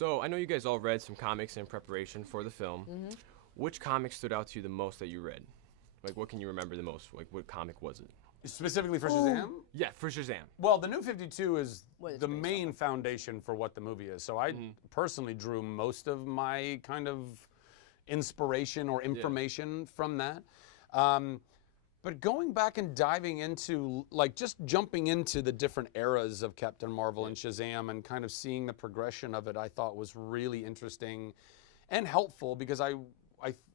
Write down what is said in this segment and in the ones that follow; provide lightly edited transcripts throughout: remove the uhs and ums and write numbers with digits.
So I know you guys all read some comics in preparation for the film. Which comic stood out to you the most that you read? Like, what can you remember the most? Like, what comic was it? Specifically for Shazam? Yeah, for Shazam. Well, the New 52 is What it's the based main foundation for what the movie is. So I personally drew most of my kind of inspiration or information from that. But going back and diving into, like, just jumping into the different eras of Captain Marvel and Shazam and kind of seeing the progression of it, I thought was really interesting and helpful because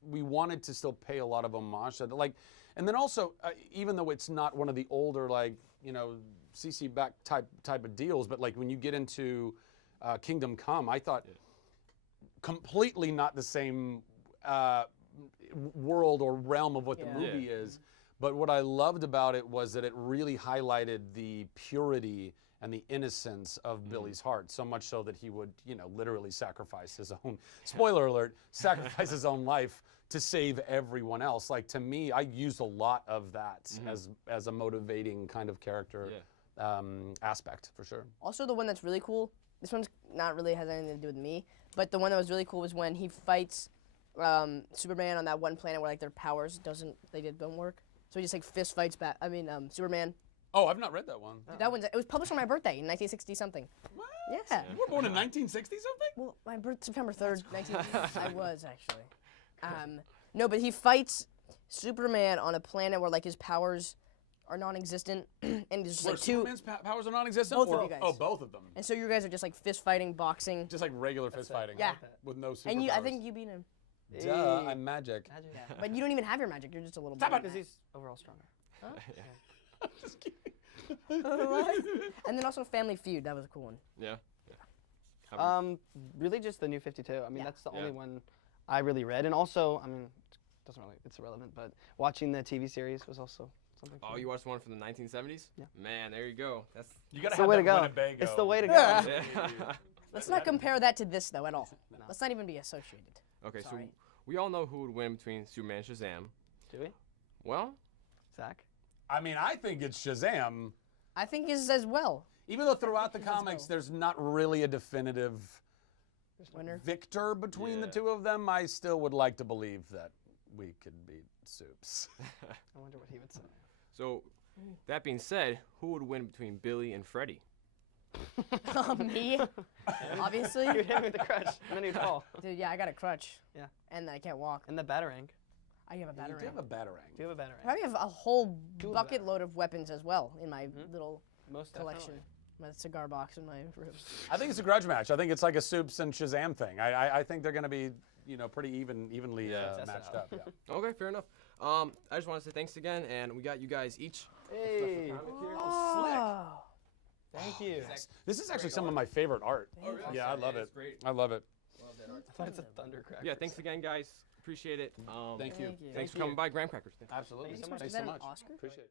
we wanted to still pay a lot of homage to, like, and then also, even though it's not one of the older, like, you know, CC back type of deals, but like when you get into Kingdom Come, I thought completely not the same world or realm of what the movie is. But what I loved about it was that it really highlighted the purity and the innocence of Billy's heart, so much so that he would, you know, literally sacrifice his own, spoiler alert, sacrifice his own life to save everyone else. Like, to me, I used a lot of that as a motivating kind of character aspect, for sure. Also, the one that's really cool, this one's not really has anything to do with me, but the one that was really cool was when he fights Superman on that one planet where, like, their powers don't work. So he just, like, fist fights Superman. Oh, I've not read that one. Dude, it was published on my birthday in 1960 something. What? Yeah. You were born in 1960 something? Well, my birth September 3rd, 1960. I was actually. No, but he fights Superman on a planet where, like, his powers are non-existent, and there's just, like, Superman's powers are non-existent? Both of you guys. Oh, both of them. And so you guys are just, like, fist fighting, boxing. Just like regular fist fighting. Yeah. With no superpowers. And I think you beat him. Duh, I'm magic. Yeah. But you don't even have your magic. You're just a little. Because he's overall stronger. Huh? I'm just kidding. And then also Family Feud. That was a cool one. Yeah. Really just the New 52. I mean, that's the only one I really read. And also, I mean, it's irrelevant, but watching the TV series was also something. Oh, you watched the one from the 1970s? Yeah. Man, there you go. You gotta It's the have way to that go. Winnebago. It's the way to go. Yeah. Let's not compare that to this though at all. Let's not even be associated. Okay, Sorry. so we all know who would win between Superman and Shazam. Do we? Well, Zach? I mean, I think it's Shazam. I think is as well. Even though throughout the comics there's not really a definitive Winner. victor between the two of them, I still would like to believe that we could beat Supes. I wonder what he would say. so that being said, who would win between Billy and Freddy? Me, obviously. You'd hit me with the crutch, and then you'd fall. Dude, yeah, I got a crutch. Yeah. And I can't walk. And the batarang. I have a You batarang. do have a batarang. Do you have a batarang? I probably have a whole Two of bucket them. load of weapons as well in my little Most collection. definitely. My cigar box in my room. I think it's a grudge match. I think it's like a Supes and Shazam thing. I think they're going to be, you know, pretty evenly Yeah. matched up. Yeah. Okay, fair enough. I just want to say thanks again, and we got you guys each. Hey. Oh. Thank you. This is actually some of my favorite art. Yeah, I love it. It's great. I love it. I thought it's a thundercracker. Yeah, thanks again, guys. Appreciate it. Thank you. Thank you. Thanks for coming by, Graham Crackers. Absolutely. Thank you so much. Thanks Is so that an much. Oscar? Appreciate it.